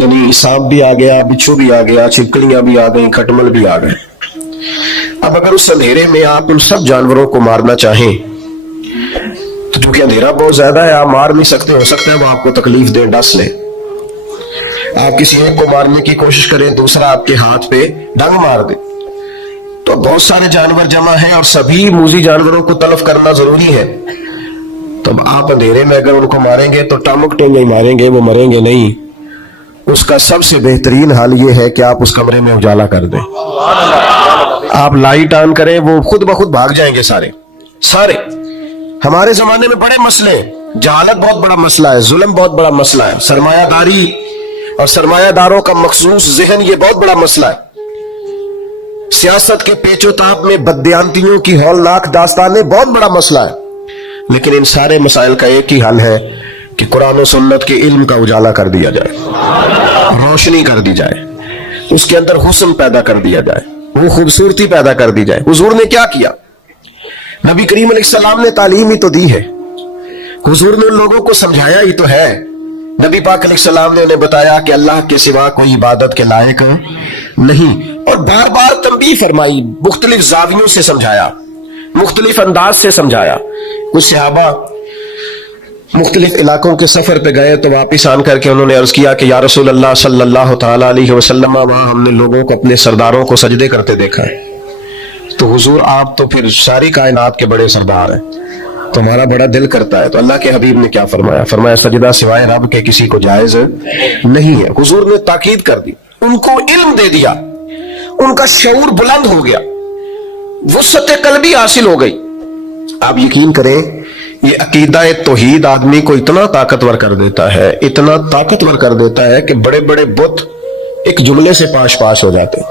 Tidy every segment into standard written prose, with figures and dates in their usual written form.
یعنی سانپ بھی آ گیا, بچھو بھی آ گیا, چھپکلیاں بھی آ گئی, کھٹمل بھی آ گئے. اب اگر اس اندھیرے میں آپ ان سب جانوروں کو مارنا چاہیں تو چونکہ اندھیرا بہت زیادہ ہے آپ مار نہیں سکتے, ہو سکتا ہے وہ آپ کو تکلیف دے, ڈس لے. آپ کسی ایک کو مارنے کی کوشش کریں, دوسرا آپ کے ہاتھ پہ ڈنگ مار دے. تو بہت سارے جانور جمع ہیں اور سبھی موذی جانوروں کو تلف کرنا ضروری ہے. تو آپ اندھیرے میں اگر ان کو ماریں گے تو ٹامک ٹینگے ہی ماریں گے, وہ مریں گے نہیں. اس کا سب سے بہترین حل یہ ہے کہ آپ اس کمرے میں اجالا کر دیں. آپ لائٹ آن کریں, وہ خود بخود بھاگ جائیں گے سارے سارے. ہمارے زمانے میں بڑے مسئلے, جہالت بہت بڑا مسئلہ ہے, ظلم بہت بڑا مسئلہ ہے, سرمایہ داری اور سرمایہ داروں کا مخصوص ذہن یہ بہت بڑا مسئلہ ہے. سیاست کے پیچ و تاب میں بددیانتیوں کی ہولناک داستانیں بہت بڑا مسئلہ ہے. لیکن ان سارے مسائل کا ایک ہی حل ہے کہ قرآن و سنت کے علم کا اجالا کر دیا جائے, روشنی کر دی جائے, اس کے اندر حسن پیدا کر دیا جائے, وہ خوبصورتی پیدا کر دی جائے. حضور نے کیا کیا؟ نبی کریم علیہ السلام نے تعلیم ہی تو دی ہے. حضور نے ان لوگوں کو سمجھایا ہی تو ہے. نبی پاک علیہ السلام نے انہیں بتایا کہ اللہ کے سوا کوئی عبادت کے لائق نہیں, اور بار بار تنبیہ فرمائی, مختلف زاویوں سے سمجھایا, مختلف انداز سے سمجھایا. کچھ صحابہ مختلف علاقوں کے سفر پہ گئے تو واپس آن کر کے انہوں نے عرض کیا کہ یا رسول اللہ صلی اللہ تعالی علیہ وسلم, وہاں ہم نے لوگوں کو اپنے سرداروں کو سجدے کرتے دیکھا ہے. تو حضور آپ تو پھر ساری کائنات کے بڑے سردار ہیں, تو ہمارا بڑا دل کرتا ہے. تو اللہ کے حبیب نے کیا فرمایا؟ فرمایا سجدہ سوائے رب کے کسی کو جائز نہیں ہے. حضور نے تاکید کر دی, ان کو علم دے دیا, ان کا شعور بلند ہو گیا, وسعت قلبی حاصل ہو گئی. آپ یقین کریں یہ عقیدہ توحید آدمی کو اتنا طاقتور کر دیتا ہے, اتنا طاقتور کر دیتا ہے کہ بڑے بڑے بت ایک جملے سے پاش پاش ہو جاتے ہیں.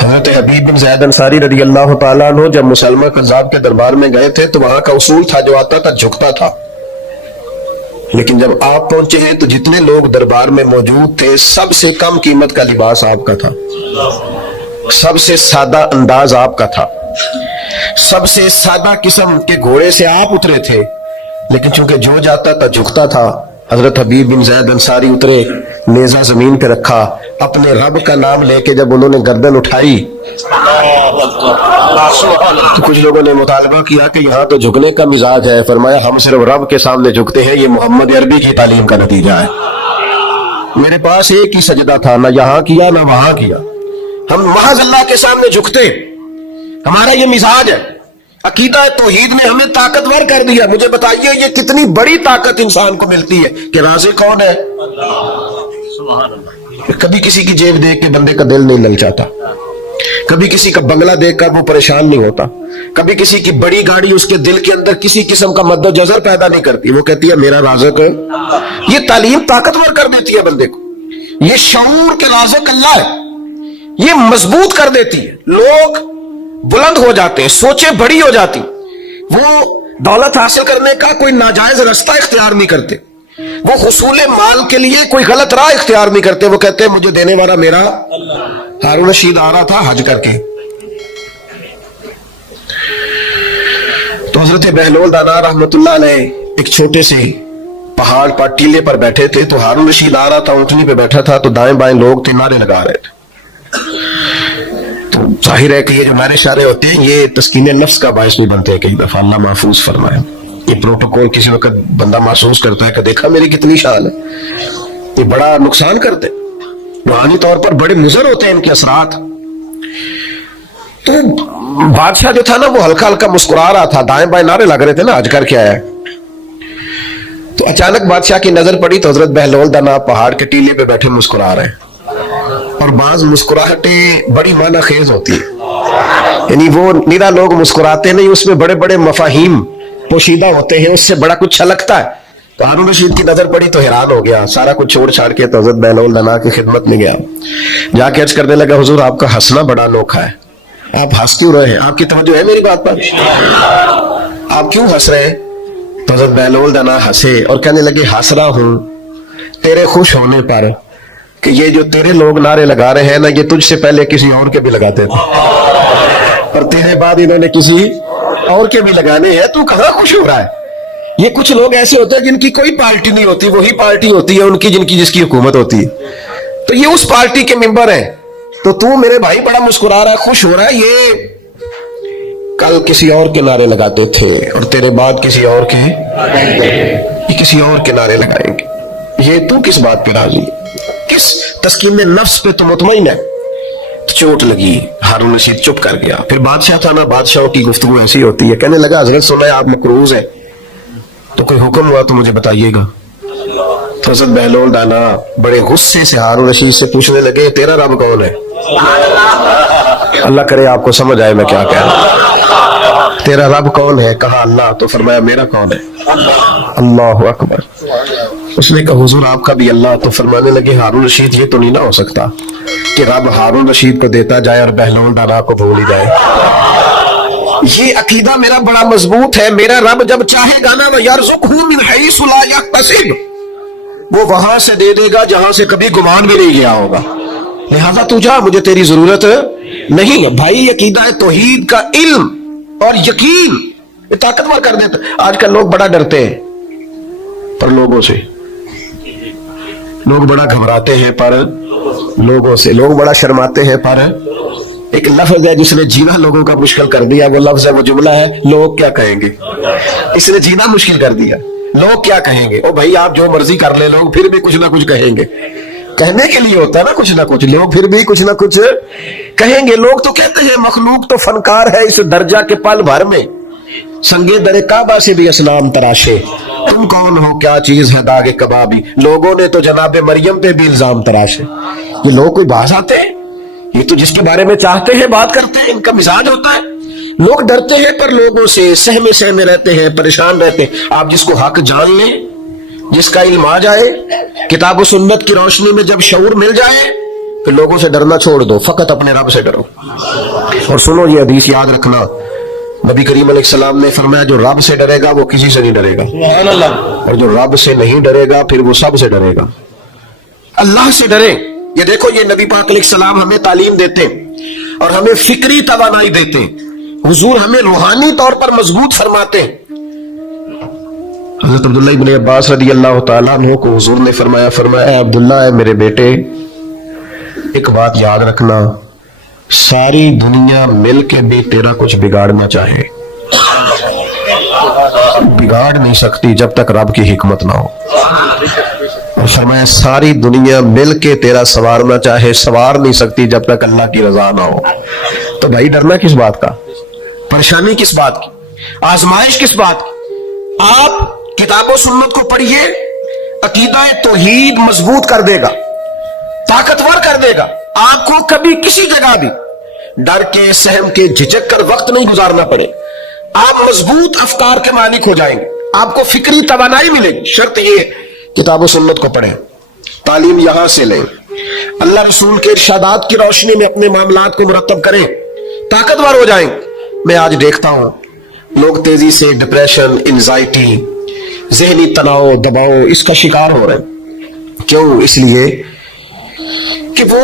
حضرت حبیب بن زید انصاری رضی اللہ تعالیٰ عنہ جب مسلمہ کذاب کے دربار میں گئے تھے تو وہاں کا اصول تھا جو آتا تھا جھکتا تھا. لیکن جب آپ پہنچے ہیں تو جتنے لوگ دربار میں موجود تھے سب سے کم قیمت کا لباس آپ کا تھا, سب سے سادہ انداز آپ کا تھا, سب سے سادہ قسم کے گھوڑے سے آپ اترے تھے. لیکن چونکہ جو جاتا تھا جھکتا تھا, حضرت حبیب بن زید انصاری اترے, نیزہ زمین پہ رکھا, اپنے رب کا نام لے کے جب انہوں نے گردن اٹھائی تو کچھ لوگوں نے مطالبہ کیا کہ یہاں تو جھکنے کا مزاج ہے. فرمایا ہم صرف رب کے سامنے جھکتے ہیں, یہ محمد عربی کی تعلیم کا نتیجہ ہے. میرے پاس ایک ہی سجدہ تھا, نہ یہاں کیا نہ وہاں کیا, ہم محض اللہ کے سامنے جھکتے, ہمارا یہ مزاج ہے. عقیدہ توحید نے ہمیں طاقتور کر دیا. مجھے بتائیے یہ کتنی بڑی طاقت انسان کو ملتی ہے کہ رازق کون ہے؟ کبھی کسی کی جیب دیکھ کے بندے کا دل نہیں للچاتا, کبھی کسی کا بنگلہ دیکھ کر وہ پریشان نہیں ہوتا, کبھی کسی کی بڑی گاڑی اس کے دل کے اندر کسی قسم کا مد و جزر پیدا نہیں کرتی. وہ کہتی ہے میرا رازق ہے. یہ تعلیم طاقتور کر دیتی ہے بندے کو, یہ شعور کے رازق اللہ ہے, یہ مضبوط کر دیتی ہے. لوگ بلند ہو جاتے ہیں, سوچیں بڑی ہو جاتی, وہ دولت حاصل کرنے کا کوئی ناجائز رستہ اختیار نہیں کرتے, وہ حصول مال کے لیے کوئی غلط راہ اختیار نہیں کرتے. وہ کہتے ہیں مجھے دینے والا میرا. ہارون رشید آ رہا تھا حج کر کے, تو حضرت بہلول دانا رحمت اللہ علیہ ایک چھوٹے سے پہاڑ پر ٹیلے پر بیٹھے تھے. تو ہارون رشید آ رہا تھا, اونٹنی پہ بیٹھا تھا, تو دائیں بائیں لوگ تھے نعرے لگا رہے تھے. تو ظاہر ہے کہ یہ جو نعرے شعرے ہوتے ہیں یہ تسکین نفس کا باعث نہیں بنتے. کئی دفعہ اللہ محفوظ فرمائے, یہ پروٹوکول کسی وقت بندہ محسوس کرتا ہے کہ دیکھا میری کتنی شان ہے, یہ بڑا نقصان کرتے, روحانی طور پر بڑے مضر ہوتے ہیں ان کے اثرات. تو بادشاہ جو تھا نا وہ ہلکا ہلکا مسکرا رہا تھا, دائیں بائیں نعرے لگ رہے تھے نا حج کر کے آیا. تو اچانک بادشاہ کی نظر پڑی تو حضرت بہلول دانا پہاڑ کے ٹیلے پہ بیٹھے مسکرا رہے ہیں, اور بعض مسکراہٹیں بڑی معنی خیز ہوتی ہیں, یعنی وہ نیرا لوگ مسکراتے نہیں, اس میں بڑے بڑے مفاہیم پوشیدہ ہوتے ہیں, اس سے بڑا کچھ چھلکتا ہے. تو ہارون رشید کی نظر پڑی تو حیران ہو گیا, سارا کچھ چھوڑ چھاڑ کے تو حضرت بہلول دانا کی خدمت میں گیا, جا کے عرض کرنے لگا حضور آپ کا ہنسنا بڑا انوکھا ہے, آپ ہنس کیوں رہے ہیں؟ آپ کی توجہ ہے میری بات پر؟ آپ کیوں ہنس رہے ہیں؟ تو حضرت بہلول دانا ہنسے اور کہنے لگے ہنس رہا ہوں تیرے خوش ہونے پر کہ یہ جو تیرے لوگ نعرے لگا رہے ہیں نا یہ تجھ سے پہلے کسی اور کے بھی لگاتے تھے, اور تیرے بعد انہوں نے کسی اور کے بھی لگانے ہیں, تو کہاں خوش ہو رہا ہے؟ یہ کچھ لوگ ایسے ہوتے ہیں جن کی کوئی پارٹی نہیں ہوتی, وہی پارٹی ہوتی ہے ان کی جس کی حکومت ہوتی ہے. تو یہ اس پارٹی کے ممبر ہیں. تو میرے بھائی بڑا مسکرا رہا ہے, خوش ہو رہا ہے. یہ کل کسی اور کے نعرے لگاتے تھے اور تیرے بعد کسی اور کے, یہ کسی اور کے نعرے لگائیں گے. یہ تو کس بات پہ راضی ہے, کس تسکین نفس پہ تو مطمئن ہے؟ چوٹ لگی, ہارون رشید چپ کر گیا. پھر بادشاہ تھا نا, بادشاہوں کی گفتگو ایسی ہوتی ہے. کہنے لگا حضرت سنا ہے آپ مقروض ہیں, تو کوئی حکم ہوا تو مجھے بتائیے گا. تو حضرت بہلول ڈالا بڑے غصے سے ہارون رشید سے پوچھنے لگے تیرا رب کون ہے؟ اللہ کرے آپ کو سمجھ آئے میں کیا کہہ رہا ہوں. تیرا رب کون ہے؟ کہا اللہ. تو فرمایا میرا کون ہے؟ اللہ اکبر. اس نے کہا حضور آپ کا بھی اللہ. تو فرمانے لگے ہارون رشید یہ تو نہیں نہ ہو سکتا کہ رب ہارون رشید کو دیتا جائے اور بہلول ڈالا کو بھول ہی جائے. یہ عقیدہ میرا بڑا مضبوط ہے. میرا رب جب چاہے گا نا وَيَرْزُقْهُ مِنْ حَيْثُ لَا يَحْتَسِبُ, وہ وہاں سے دے دے گا جہاں سے کبھی گمان بھی نہیں گیا ہوگا. لہذا تو جا, مجھے تیری ضرورت نہیں ہے. بھائی عقیدہ توحید کا علم اور یقین یہ طاقتور کر دیتا. آج کل لوگ بڑا ڈرتے ہیں پر لوگوں سے, لوگ بڑا گھبراتے ہیں پر لوگوں سے, لوگ بڑا شرماتے ہیں پر ایک لفظ ہے جس نے جینا لوگوں کا مشکل کر دیا. وہ لفظ ہے, وہ جملہ ہے, لوگ کیا کہیں گے. اس نے جینا مشکل کر دیا. لوگ کیا کہیں گے. او بھائی آپ جو مرضی کر لیں, لوگ پھر بھی کچھ نہ کچھ کہیں گے. کہنے کے لیے ہوتا ہے نا کچھ نہ کچھ, لوگ پھر بھی کچھ نہ کچھ کہیں گے. لوگ تو کہتے ہیں مخلوق تو فنکار ہے اس درجہ کے پل بھر میں, سنگے در کعبہ سے بھی اسلام تراشے. تم کون ہو, کیا چیز ہے داغ کبابی. لوگوں نے تو جناب مریم پہ بھی الزام تراشے. یہ لوگ کوئی باز آتے ہیں, یہ تو جس کے بارے میں چاہتے ہیں بات کرتے ہیں. ان کا مزاج ہوتا ہے. لوگ ڈرتے ہیں پر لوگوں سے سہمے رہتے ہیں, پریشان رہتے ہیں. آپ جس کو حق جان لیں, جس کا علم آ جائے, کتاب و سنت کی روشنی میں جب شعور مل جائے, پھر لوگوں سے ڈرنا چھوڑ دو, فقط اپنے رب سے ڈرو. اور سنو یہ حدیث یاد رکھنا, نبی کریم علیہ السلام نے فرمایا جو رب سے ڈرے گا وہ کسی سے نہیں ڈرے گا, اور جو رب سے نہیں ڈرے گا پھر وہ سب سے ڈرے گا. اللہ سے ڈرے. یہ دیکھو یہ نبی پاک علیہ السلام ہمیں تعلیم دیتے اور ہمیں فکری توانائی دیتے. حضور ہمیں روحانی طور پر مضبوط فرماتے. حضرت عبداللہ ابن عباس رضی اللہ تعالیٰ عنہ کو حضور نے فرمایا اے عبداللہ, اے میرے بیٹے, ایک بات یاد رکھنا, ساری دنیا مل کے بھی تیرا کچھ بگاڑنا چاہے, بگاڑ نہیں سکتی جب تک رب کی حکمت نہ ہو. اور فرمایا ساری دنیا مل کے تیرا سنوارنا چاہے, سنوار نہیں سکتی جب تک اللہ کی رضا نہ ہو. تو بھائی ڈرنا کس بات کا, پریشانی کس بات کی, آزمائش کس بات کی. آپ کتاب و سنت کو پڑھیے, عقیدہ توحید مضبوط کر دے گا, طاقتور کر دے گا. آپ کو کبھی کسی جگہ بھی ڈر کے, سہم کے, جھجک کر وقت نہیں گزارنا پڑے. آپ مضبوط افکار کے مالک ہو جائیں گے. آپ کو فکری توانائی ملے گی. شرط یہ کتاب و سنت کو پڑھیں, تعلیم یہاں سے لیں, اللہ رسول کے ارشادات کی روشنی میں اپنے معاملات کو مرتب کریں, طاقتور ہو جائیں. میں آج دیکھتا ہوں لوگ تیزی سے ڈپریشن, انزائٹی, ذہنی تناؤ, دباؤ اس کا شکار ہو رہے ہیں. کیوں؟ اس لیے کہ وہ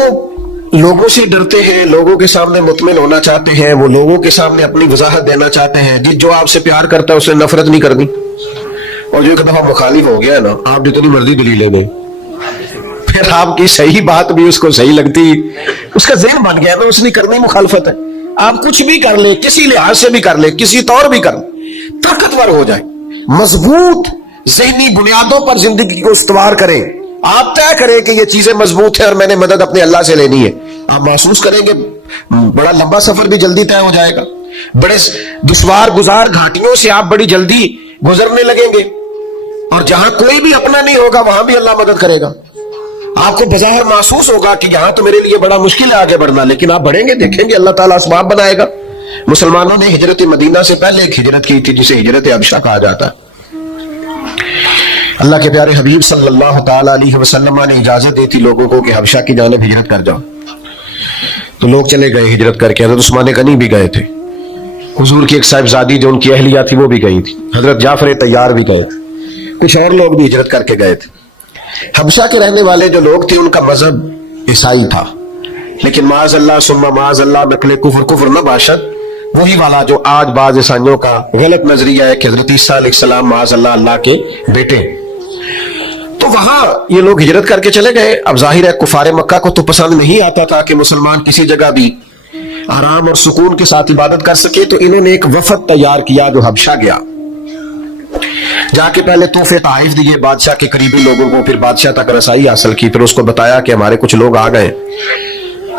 لوگوں سے ڈرتے ہیں, لوگوں کے سامنے مطمئن ہونا چاہتے ہیں, وہ لوگوں کے سامنے اپنی وضاحت دینا چاہتے ہیں. جو آپ سے پیار کرتا ہے اسے نفرت نہیں کرنی, اور جو ایک دفعہ مخالف ہو گیا نا, آپ جتنی مرضی دلیلیں دیں, پھر آپ کی صحیح بات بھی اس کو صحیح لگتی, اس کا ذہن بن گیا نا اس نے کرنی مخالفت ہے. آپ کچھ بھی کر لیں, کسی لحاظ سے بھی کر لیں, کسی طور بھی کر لیں, طاقتور ہو جائیں, مضبوط ذہنی بنیادوں پر زندگی کو استوار کریں. آپ طے کریں کہ یہ چیزیں مضبوط ہیں اور میں نے مدد اپنے اللہ سے لینی ہے. آپ محسوس کریں گے بڑا لمبا سفر بھی جلدی طے ہو جائے گا. بڑے دشوار گزار گھاٹیوں سے آپ بڑی جلدی گزرنے لگیں گے, اور جہاں کوئی بھی اپنا نہیں ہوگا وہاں بھی اللہ مدد کرے گا. آپ کو بظاہر محسوس ہوگا کہ یہاں تو میرے لیے بڑا مشکل ہے آگے بڑھنا, لیکن آپ بڑھیں گے, دیکھیں گے اللہ تعالیٰ اسباب بنائے گا. مسلمانوں نے ہجرت مدینہ سے پہلے ایک ہجرت کی تھی جسے ہجرت حبشہ کہا جاتا ہے. اللہ کے پیارے حبیب صلی اللہ تعالیٰ علیہ وسلم نے اجازت دی تھی لوگوں کو کہ حبشہ کی جانب ہجرت کر جاؤ. تو لوگ چلے گئے ہجرت کر کے. حضرت عثمان غنی بھی گئے تھے, حضور کی ایک صاحبزادی جو ان کی اہلیہ تھی وہ بھی گئی تھی, حضرت جعفر طیار بھی گئے تھے, کچھ اور لوگ بھی ہجرت کر کے گئے تھے. حبشہ کے رہنے والے جو لوگ تھے ان کا مذہب عیسائی تھا, لیکن معاذ اللہ ثم معاذ اللہ نقل کفر نہ باشد وہی والا جو آج بعض عیسائیوں کا غلط نظریہ ہے کہ حضرت عیسیٰ علیہ السلام معاذ اللہ اللہ کے بیٹے. تو وہاں یہ لوگ ہجرت کر کے چلے گئے. اب ظاہر ہے کفار مکہ کو تو پسند نہیں آتا تھا کہ مسلمان کسی جگہ بھی آرام اور سکون کے ساتھ عبادت کر سکے, تو انہوں نے ایک وفد تیار کیا جو حبشہ گیا. جا کے پہلے تحفے تحائف دیے بادشاہ کے قریبی لوگوں کو, پھر بادشاہ تک رسائی حاصل کی, پھر اس کو بتایا کہ ہمارے کچھ لوگ آ گئے.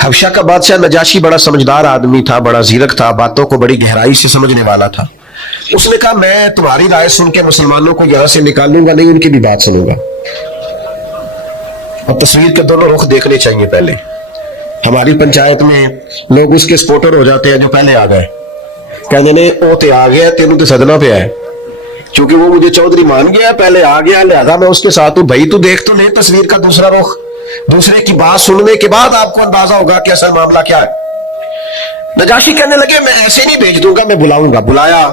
حبشہ کا بادشاہ نجاشی بڑا سمجھدار آدمی تھا, بڑا زیرک تھا, باتوں کو بڑی گہرائی سے سمجھنے والا تھا. اس نے کہا میں تمہاری رائے سن کے مسلمانوں کو یہاں سے نکالوں گا نہیں, ان کی بھی بات سنوں گا. اب تصویر کے دونوں رخ دیکھنے چاہیے. پہلے ہماری پنچایت میں لوگ اس کے سپورٹر ہو جاتے ہیں جو پہلے آ گئے, کہنے نے او تے آ گیا, تینوں تے سدنا پہ ہے, کیونکہ وہ مجھے چودھری مان گیا, پہلے آ گیا, لہذا میں اس کے ساتھ ہوں. بھائی تو دیکھ تو لے تصویر کا دوسرا رخ, دوسرے کی بات سننے کے بعد آپ کو اندازہ ہوگا کہ اصل معاملہ کیا ہے. نجاشی کہنے لگے میں ایسے نہیں بھیج دوں گا, میں بلاؤں گا. بلایا,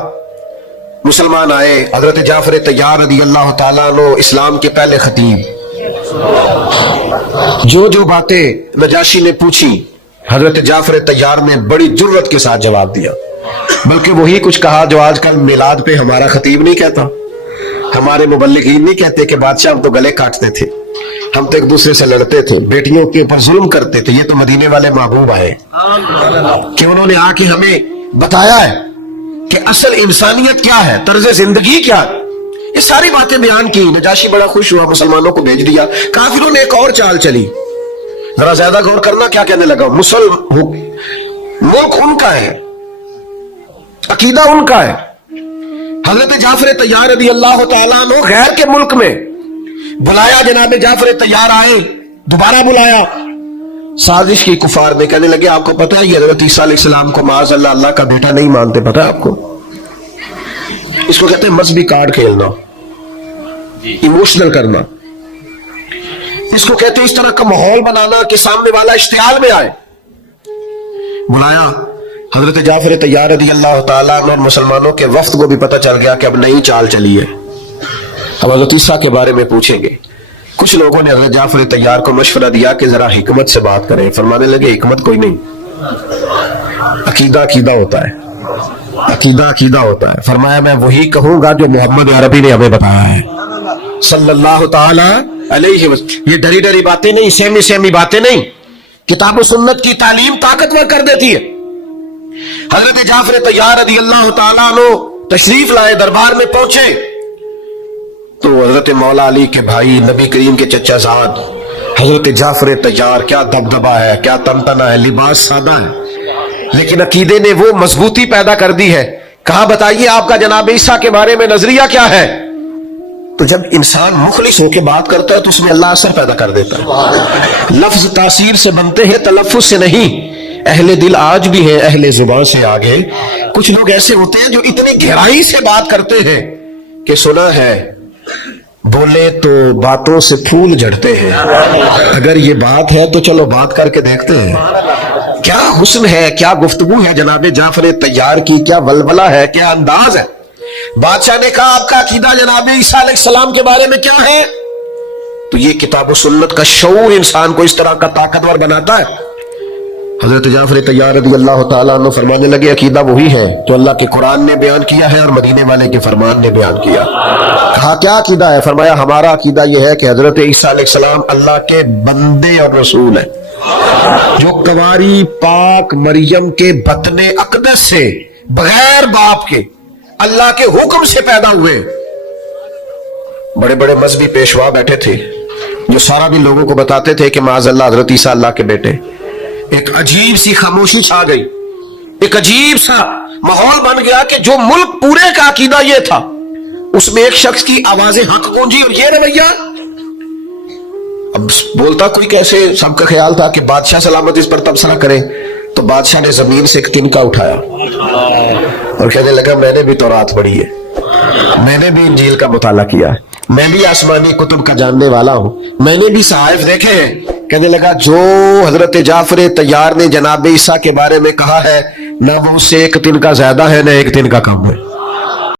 مسلمان آئے. حضرت جعفر طیار رضی اللہ تعالیٰ عنہ اسلام کے پہلے خطیب, جو باتیں نجاشی نے پوچھی حضرت جعفر طیار نے بڑی جرت کے ساتھ جواب دیا. بلکہ وہی کچھ کہا جو آج کل میلاد پہ ہمارا خطیب نہیں کہتا, ہمارے مبلغین نہیں کہتے کہ بادشاہ ہم تو گلے کاٹتے تھے, ہم تو ایک دوسرے سے لڑتے تھے, بیٹیوں کے اوپر ظلم کرتے تھے. یہ تو مدینے والے محبوب آئے کہ انہوں نے آ کے ہمیں بتایا ہے کہ اصل انسانیت کیا ہے, طرز زندگی کیا ہے. یہ ساری باتیں بیان کی. نجاشی بڑا خوش ہوا, مسلمانوں کو بھیج دیا. کافروں نے ایک اور چال چلی, ذرا زیادہ غور کرنا کیا کہنے لگا. ملک ان کا ہے, عقیدہ ان کا ہے. حضرت جعفر طیار رضی اللہ تعالیٰ عنہ غیر کے ملک میں بلایا, جناب جعفر طیار آئے, دوبارہ بلایا. سازش کی کفار نے, کہنے لگے آپ کو پتہ ہے یہ حضرت عیسیٰ علیہ السلام کو معاذ اللہ اللہ کا بیٹا نہیں مانتے, پتہ ہے آپ کو. اس کو کہتے ہیں مذہبی کارڈ کھیلنا, ایموشنل کرنا. اس کو کہتے ہیں اس طرح کا ماحول بنانا کہ سامنے والا اشتعال میں آئے. بلایا حضرت جعفر طیار رضی اللہ تعالیٰ عنہ اور مسلمانوں کے وفد کو بھی پتہ چل گیا کہ اب نئی چال چلی ہے, اب حضرت عیسیٰ کے بارے میں پوچھیں گے. کچھ لوگوں نے حضرت جعفر طیار کو مشورہ دیا کہ ذرا حکمت سے بات کریں. فرمانے لگے حکمت کوئی نہیں, عقیدہ عقیدہ ہوتا ہے, عقیدہ عقیدہ ہوتا ہے. فرمایا میں وہی کہوں گا جو محمد عربی نے ہمیں بتایا ہے صلی اللہ تعالی علیہ وسلم. یہ ڈری ڈری باتیں نہیں, سہمی باتیں نہیں. کتاب و سنت کی تعلیم طاقتور کر دیتی ہے. حضرت جعفر طیار رضی اللہ تعالیٰ عنہ تشریف لائے, دربار میں پہنچے تو حضرت مولا علی کے بھائی, نبی کریم کے چچا زاد حضرت جعفر طیار, کیا دبدبا ہے, کیا تنتنا ہے, لباس سادہ ہے, لیکن عقیدے نے وہ مضبوطی پیدا کر دی ہے. کہا بتائیے آپ کا جناب عیسیٰ کے بارے میں نظریہ کیا ہے. تو جب انسان مخلص ہو کے بات کرتا ہے تو اس میں اللہ اثر پیدا کر دیتا ہے. لفظ تاثیر سے بنتے ہیں, تلفظ سے نہیں. اہل دل آج بھی ہیں, اہل زبان سے آگے. کچھ لوگ ایسے ہوتے ہیں جو اتنی گہرائی سے بات کرتے ہیں کہ سنا ہے بولے تو باتوں سے پھول جھڑتے ہیں. اگر یہ بات ہے تو چلو بات کر کے دیکھتے ہیں. کیا حسن ہے, کیا گفتگو ہے جناب جعفر طیار کی, کیا ولولہ ہے, کیا انداز ہے. بادشاہ نے کہا آپ کا عقیدہ جناب عیسیٰ علیہ السلام کے بارے میں کیا ہے. تو یہ کتاب و سنت کا شعور انسان کو اس طرح کا طاقتور بناتا ہے. حضرت جعفر طیار رضی اللہ تعالیٰ عنہ فرمانے لگے عقیدہ وہی ہے جو اللہ کے قرآن نے بیان کیا ہے اور مدینے والے کے فرمان نے بیان کیا. کہا کیا عقیدہ ہے. فرمایا ہمارا عقیدہ یہ ہے کہ حضرت عیسیٰ علیہ السلام اللہ کے بندے اور رسول ہیں, جو کنواری پاک مریم کے بطن اقدس سے بغیر باپ کے اللہ کے حکم سے پیدا ہوئے. بڑے بڑے مذہبی پیشوا بیٹھے تھے جو سارا دن لوگوں کو بتاتے تھے کہ معاذ اللہ حضرت عیسیٰ اللہ کے بیٹے. ایک عجیب سی خاموشی چھا گئی, ایک عجیب سا ماحول بن گیا کہ جو ملک پورے کا عقیدہ یہ تھا, اس میں ایک شخص کی آواز حق گونجی اور یہ رویہ. اب بولتا کوئی کیسے, سب کا خیال تھا کہ بادشاہ سلامت اس پر تبصرہ کرے. تو بادشاہ نے زمین سے ایک تنکا اٹھایا اور کہنے لگا میں نے بھی تورات پڑھی ہے, میں نے بھی انجیل کا مطالعہ کیا ہے, میں بھی آسمانی کتب کا جاننے والا ہوں, میں نے بھی صحائف دیکھے ہیں. کہنے لگا جو حضرت جعفر طیار نے جناب عیسیٰ کے بارے میں کہا ہے, نہ وہ اس سے ایک تنکا زیادہ ہے نہ ایک تنکا کم ہے.